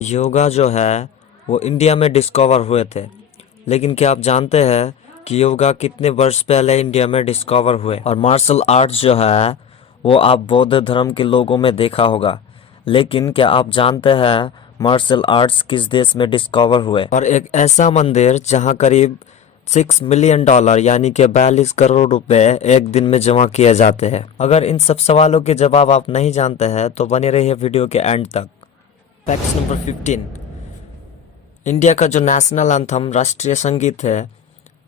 योगा जो है वो इंडिया में डिस्कवर हुए थे। लेकिन क्या आप जानते हैं कि योगा कितने वर्ष पहले इंडिया में डिस्कवर हुए? और मार्शल आर्ट्स जो है वो आप बौद्ध धर्म के लोगों में देखा होगा। लेकिन क्या आप जानते हैं मार्शल आर्ट्स किस देश में डिस्कवर हुए? और एक ऐसा मंदिर जहां करीब $6 मिलियन यानी कि 42 करोड़ रुपए एक दिन में जमा किए जाते हैं। अगर इन सब सवालों के जवाब आप नहीं जानते हैं तो बने रहिए वीडियो के एंड तक। Fact number 15। इंडिया का जो नेशनल एंथम राष्ट्रीय संगीत है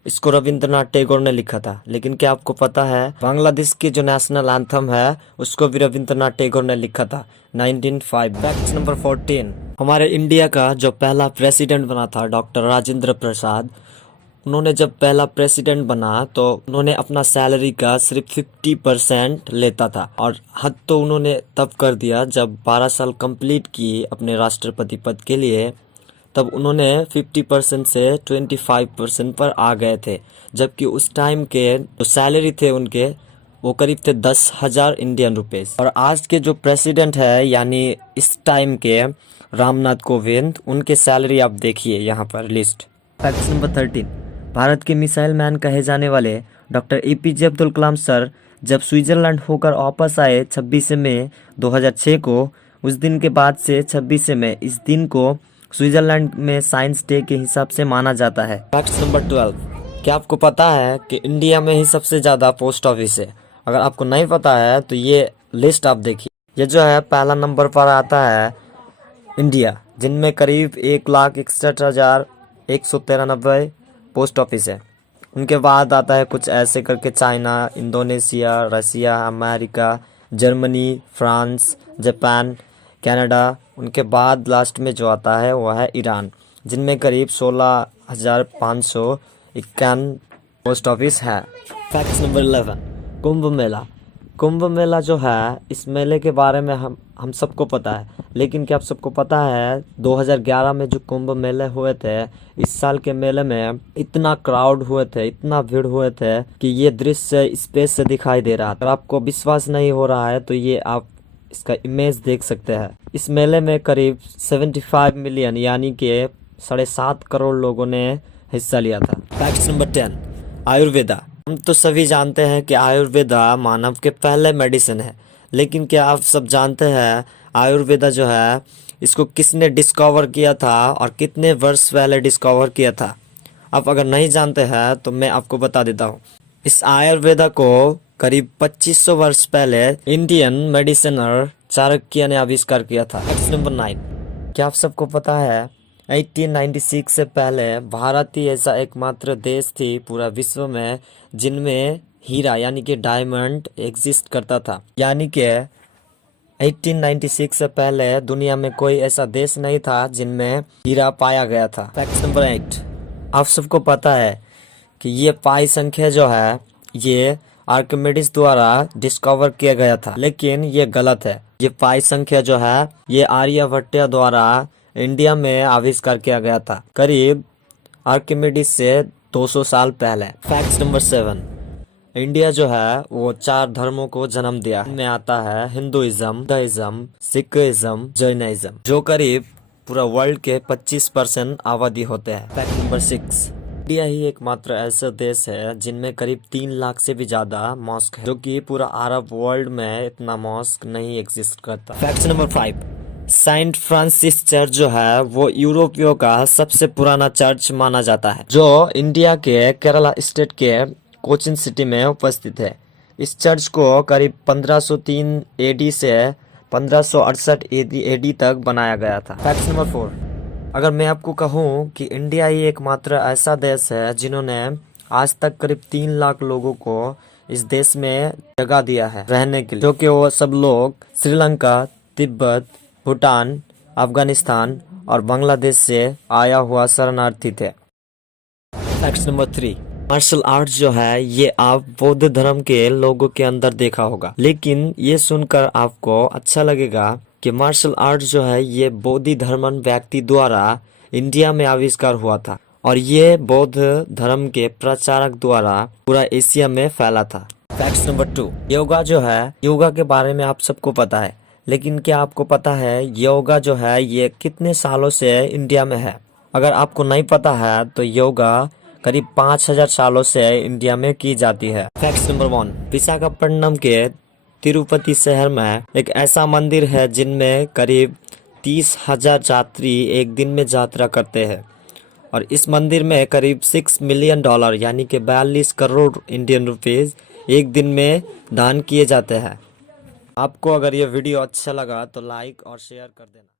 इसको रविंद्रनाथ टैगोर ने लिखा था। लेकिन क्या आपको पता है बांग्लादेश की जो नेशनल एंथम है उसको भी रविंद्रनाथ टैगोर ने लिखा था 1905। Fact number 14। हमारे इंडिया का जो पहला प्रेसिडेंट बना था डॉक्टर राजेंद्र प्रसाद, उन्होंने जब पहला प्रेसिडेंट बना तो उन्होंने अपना सैलरी का सिर्फ 50% लेता था। और हद तो उन्होंने तब कर दिया जब 12 साल कंप्लीट किए अपने राष्ट्रपति पद के लिए, तब उन्होंने 50% से 25% पर आ गए थे। जबकि उस टाइम के जो सैलरी थे उनके वो करीब थे 10,000 इंडियन रुपीस। और आज के जो प्रेसिडेंट है यानी इस टाइम के रामनाथ कोविंद, उनके सैलरी आप देखिए यहाँ पर लिस्ट। Fact number 13। भारत के मिसाइल मैन कहे जाने वाले doctor APJ Abdul Kalam sir जब स्विट्जरलैंड होकर वापस आए 26 मई 2006 को, उस दिन के बाद से 26 मई इस दिन को स्विट्जरलैंड में साइंस डे के हिसाब से माना जाता है। Fact number 12। क्या आपको पता है कि इंडिया में ही सबसे ज़्यादा पोस्ट ऑफिस है? अगर आपको नहीं पता है तो ये लिस्ट आप देखिए। ये जो है पहला नंबर पर आता है इंडिया, जिनमें करीब 1,61,193 पोस्ट ऑफिस है। उनके बाद आता है कुछ ऐसे करके China, Indonesia, Russia, America, Germany, France, Japan, Canada. उनके बाद लास्ट में जो आता है वो है ईरान, जिनमें करीब 16,551 पोस्ट ऑफिस है। Fact number 11। कुंभ मेला। कुंभ मेला जो है इस मेले के बारे में हम सबको पता है। लेकिन क्या आप सबको पता है 2011 में जो कुंभ मेले हुए थे, इस साल के मेले में इतना क्राउड हुए थे, इतना भीड़ हुए थे कि ये दृश्य स्पेस से दिखाई दे रहा था। अगर आपको विश्वास नहीं हो रहा है तो ये आप इसका इमेज देख सकते हैं। इस मेले में करीब 75 मिलियन यानी कि 7.5 करोड़ लोगों ने हिस्सा लिया था। Fact number 10। आयुर्वेदा। हम तो सभी जानते हैं कि आयुर्वेदा मानव के पहले मेडिसिन है। लेकिन क्या आप सब जानते हैं आयुर्वेदा जो है इसको किसने डिस्कवर किया था और कितने वर्ष पहले डिस्कवर किया था? आप अगर नहीं जानते हैं तो मैं आपको बता देता हूँ। इस आयुर्वेदा को करीब 2500 वर्ष पहले इंडियन मेडिसिनर चाणक्य ने आविष्कार किया था। Fact number 9। क्या आप सबको पता है 1896 से पहले भारत ही ऐसा एकमात्र देश थी पूरा विश्व में जिनमें हीरा यानी कि डायमंड एग्जिस्ट करता था। यानी कि 1896 से पहले दुनिया में कोई ऐसा देश नहीं था जिनमें हीरा पाया गया था। Fact number 8। आप सबको पता है कि ये पाई संख्या जो है ये आर्किमिडीज द्वारा डिस्कवर किया गया था, लेकिन ये गलत है। ये पाई संख्या जो है ये आर्यभट्ट द्वारा इंडिया में आविष्कार किया गया था करीब आर्किमिडीज से 200 साल पहले। Fact number 7। इंडिया जो है वो 4 धर्मों को जन्म दिया है। इनमें आता है हिंदुइज्म, बुद्धिज्म, सिखिज्म, जैनिज्म, जो करीब पूरा वर्ल्ड के 25% आबादी होते हैं। Fact number 6। इंडिया ही एकमात्र ऐसा देश है जिनमें करीब 3 लाख से भी ज्यादा मॉस्क है, जो कि पूरा अरब वर्ल्ड में इतना मॉस्क नहीं एग्जिस्ट करता। Fact number 5। Saint Francis church जो है वो यूरोपियों का सबसे पुराना चर्च माना जाता है, जो इंडिया के केरला स्टेट के कोचिन सिटी में उपस्थित है। इस चर्च को करीब 1503 एडी से 1568 एडी तक बनाया गया था। Fact number 4। अगर मैं आपको कहूं कि इंडिया ही एकमात्र ऐसा देश है जिन्होंने आज तक करीब 3 लाख लोगों को इस देश में जगह दिया है रहने के लिए, जो कि वो सब लोग श्रीलंका, तिब्बत, भूटान, अफगानिस्तान और बांग्लादेश से आया हुआ शरणार्थी थे। Fact number 3। मार्शल आर्ट्स जो है ये आप बौद्ध धर्म के लोगों के अंदर देखा होगा, लेकिन ये सुनकर आपको अच्छा लगेगा कि मार्शल आर्ट्स जो है ये बौद्ध धर्मन व्यक्ति द्वारा इंडिया में आविष्कार हुआ था और ये बौद्ध धर्म के प्रचारक द्वारा पूरा एशिया में फैला था। Fact number 2। योगा जो है, योगा के बारे में आप सबको पता है, लेकिन क्या आपको पता है योगा जो है ये कितने सालों से इंडिया में है? अगर आपको नहीं पता है तो योगा करीब 5000 सालों से इंडिया में की जाती है। फैक्ट नंबर 1, विशाखापट्टनम के तिरुपति शहर में एक ऐसा मंदिर है जिनमें करीब 30,000 यात्री एक दिन में यात्रा करते हैं और इस मंदिर में करीब $6 मिलियन यानी कि 42 करोड़ इंडियन रुपीस एक दिन में दान किए जाते हैं। आपको अगर ये वीडियो अच्छा लगा तो लाइक और शेयर कर देना।